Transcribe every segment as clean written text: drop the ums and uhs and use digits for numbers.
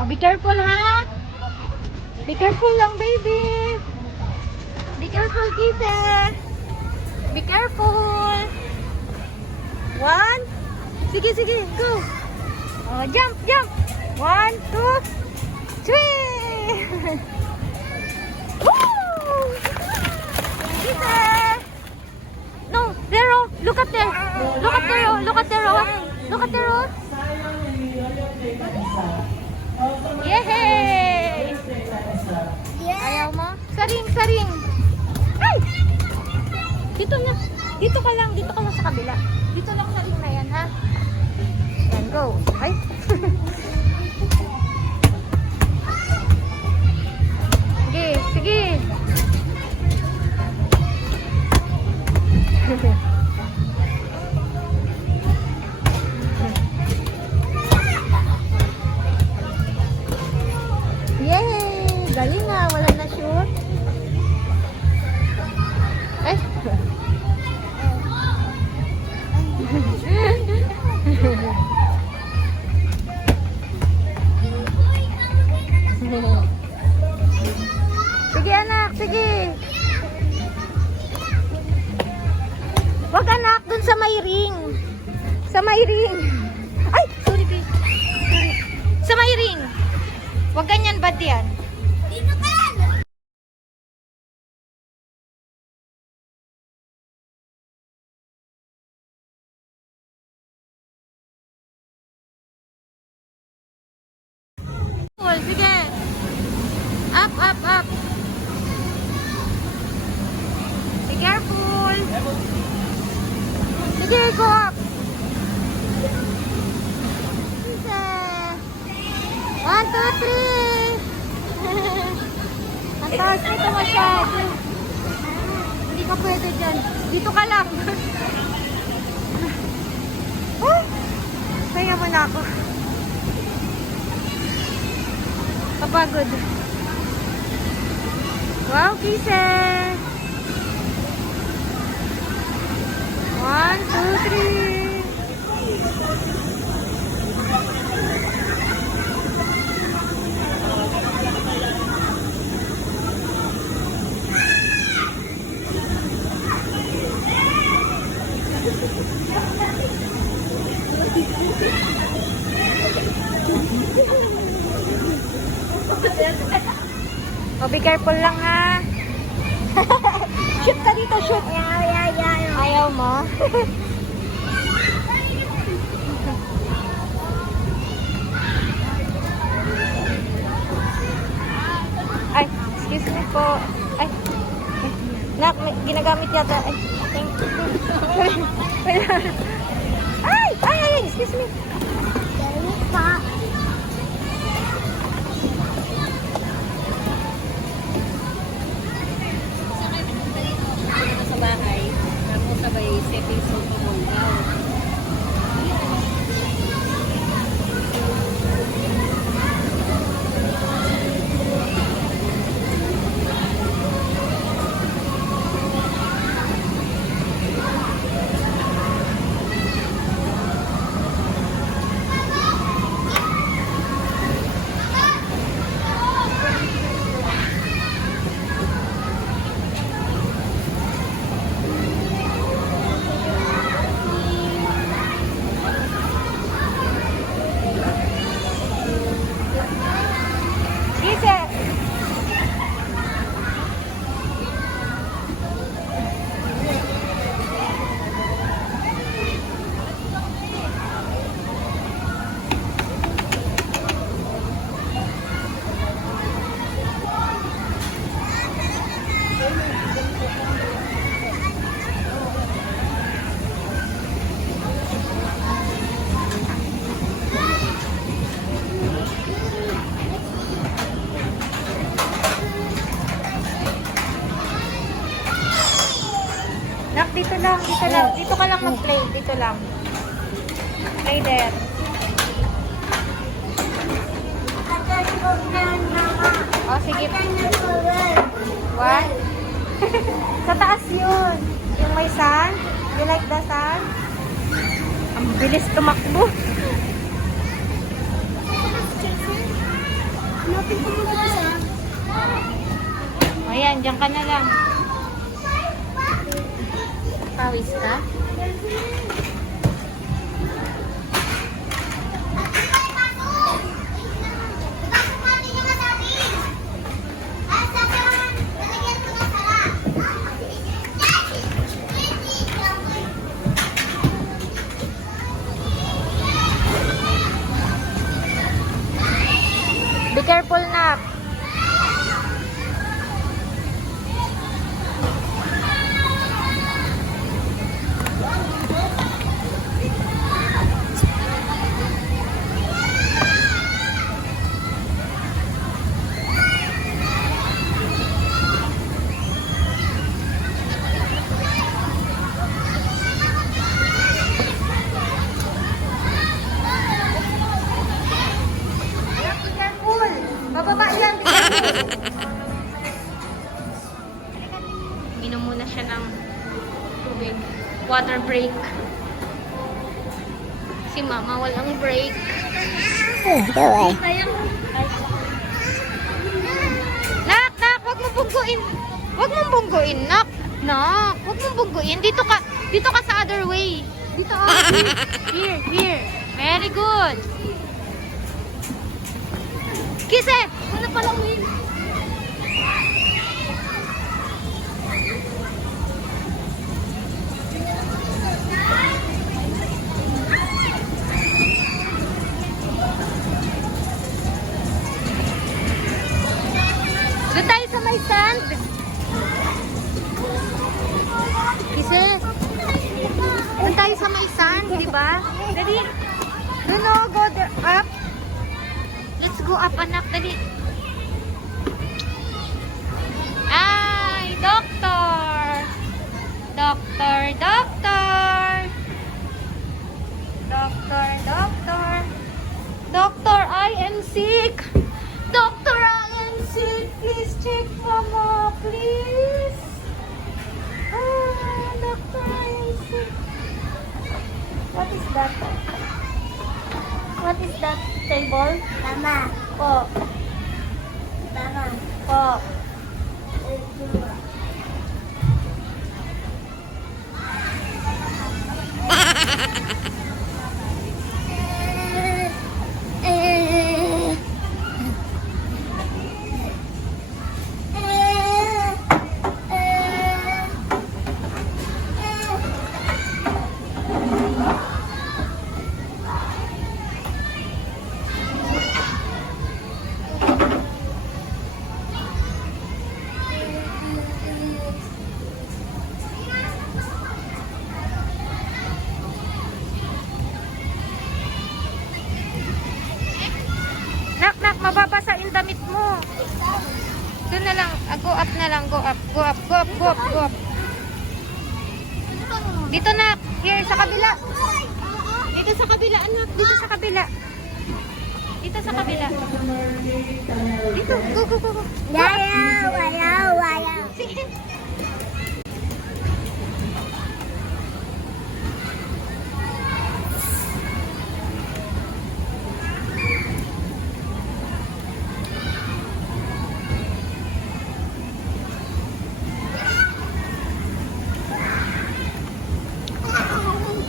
Oh, be careful ha. Be careful lang, baby. Be careful, Kise. Be careful. One. Sige, sige, go. Oh, jump, jump. 1, 2, 3. Woo! Kise. No, Zero. Look at there. Look at there. Look at there. Look at there. Yehey! Ayaw mo? Saring, saring. Ay! Dito na. Dito ka lang sa kabila. Dito lang saring na yan, ha? Yan, go. Ay! Sige, sige. Yay! Galing nga, wala na shoot. Ay! Sige anak, sige. Wag anak, dun sa may ring. Sa may ring. Ay! Sorry, babe. Sorry. Sa may ring. Wag ganyan, bad yan. Dito ka yan! Sige. Up, up, up. Be careful. Sige, go up. Isa. 1, 2, 3. Ang taas nito masyado. Hindi ka pwede dyan. Dito ka lang. Kaya mo na ako. Kapagod. Wow, Kise. 1, 2, 3. Oh, be careful lang ha. Shoot ka dito, shoot. Ayaw mo. Ay, excuse me po. Ay, nak, ginagamit yata. Ay, thank you. Ay, excuse me. Stepping stone to Bonggao. Dito lang, dito lang. Dito ka lang mag-play. Dito lang. Play there. Oh, sige. What? Sa taas yun. Yung may sun. You like the sun? Ang bilis tumakbo. Ayan, dyan ka na lang. Pawis ka? Be careful na. Bababa yan. Minom muna siya ng tubig. Water break. Si mama walang break. Nak, wag mo bungguin. Wag mo bungguin, nak. Nak, wag mo bungguin. Dito ka sa other way. Dito, oh. Here. Very good. Kise! Ano palang win? Doon tayo sa may sand. Kise! Doon tayo sa may sand, di ba? Dali. Doon o, go there, up. Let's go up, anak. Dali. Ay, doctor. Doctor, I am sick. Doctor, I am sick. Please check mama, please. Doctor, I am sick. What is that? What is that table? Mama. Po. Mama. Po. Nak, mababasa yung damit mo. Doon na lang, go up na lang, go up. Dito na, here, sa kabila. Dito sa kabila, anak, dito sa kabila. Dito sa kabila. Dito, go. Wala. Sige.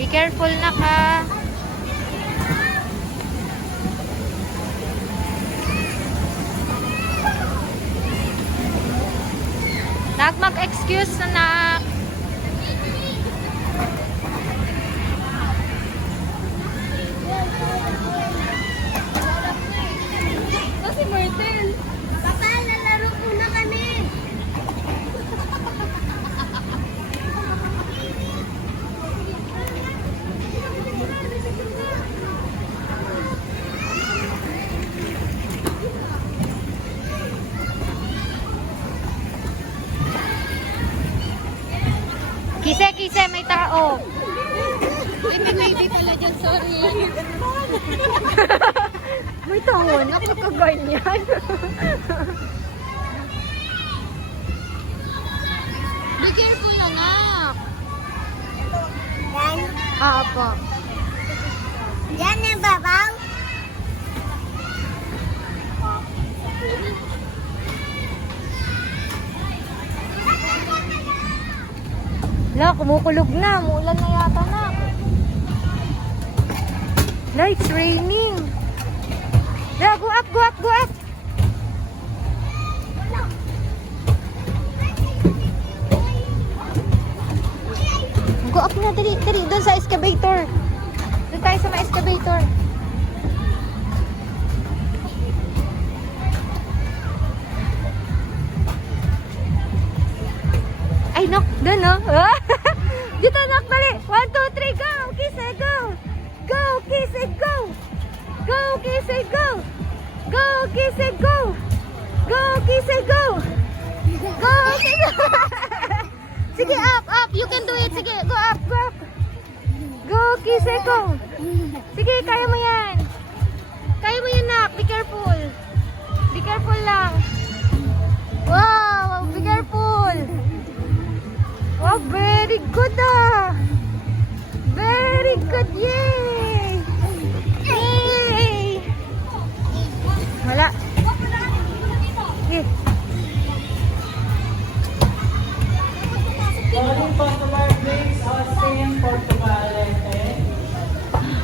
Be careful na ka. Mag-excuse na nak. Kasi Martel. Papa, lalaro po na kami. Kise, may tao. Ay, may baby pala dyan, sorry. May tao, napakaganyan. Be careful, anak. Yan. Oo po. Yan ang babaw. La, kumukulog na. Muulan na yata na. La, it's raining. La, go up, go up, go up. Go up na, dali, dali. Doon sa excavator. Doon tayo sa mga excavator. Ay, nak, doon, no? Dito, nak, dali. 1, 2, 3, go! Kise, go! Go, Kise, go! Go, Kise, go! Go, Kise, go! Go, Kise, go! Go, Kise, go! Sige, up, up. You can do it. Sige, go up, go up. Go, Kise, go. Sige, kaya mo yan. Kaya mo yan, nak. Be careful. Be careful lang. Wow, be careful. Wow, very good ah. Very good, yay. Yay. Wala. Sige. Calling Portugal, please. Austin, Portugal.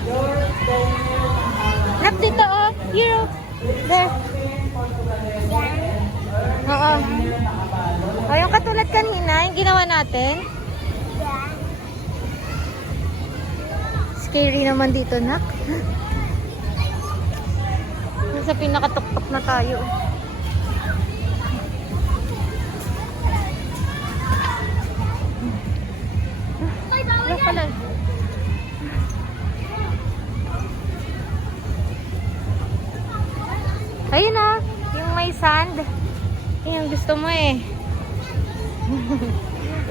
Your player. Nak dito oh. Here oh. There. Oo. O, yung katulad kanina, yung ginawa natin. Scary naman dito, nak. Nasa pinakatuktok na tayo. Wala pala. Ayun na, yung may sand. Yung gusto mo eh.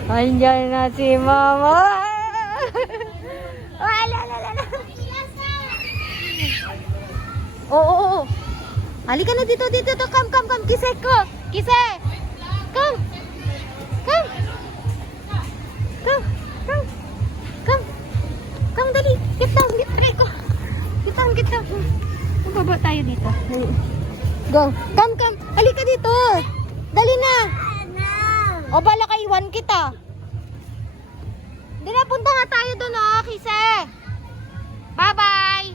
Andiyan na si Mama. Wala, la. Oo. Halika na dito. Come. Kise ko. Kise. Come. Come, dali. Get down. Try ko. Get down. Baba tayo dito. Go. Come. Halika dito. Dali na. O bala ka iwan kita. Di na, punta nga tayo doon oh, Kise. Bye-bye.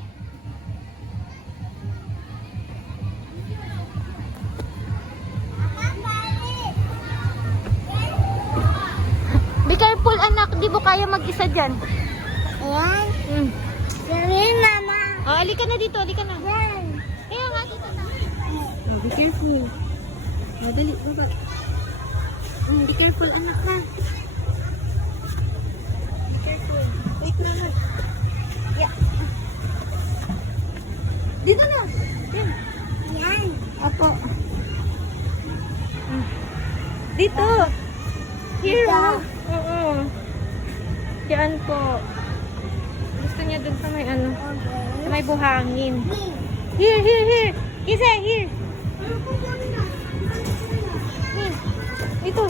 Be careful anak, di mo kaya mag-isa dyan. Ayan. Sabihin, Mama. O, halika na dito, halika na. Yan. Kaya nga dito na. Be careful. O, dali, baba. Be careful anak na. Be careful. Wait na. Yeah. Dito na. Yan. Yan. Apo. Dito. Here. Dito? Oo. Diyan po. Gusto niya dun sa may ano. Sa may buhangin. Here. Kise, here. Here. Ito.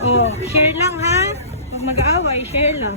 Oh, share lang ha. Pag mag-aaway, share lang.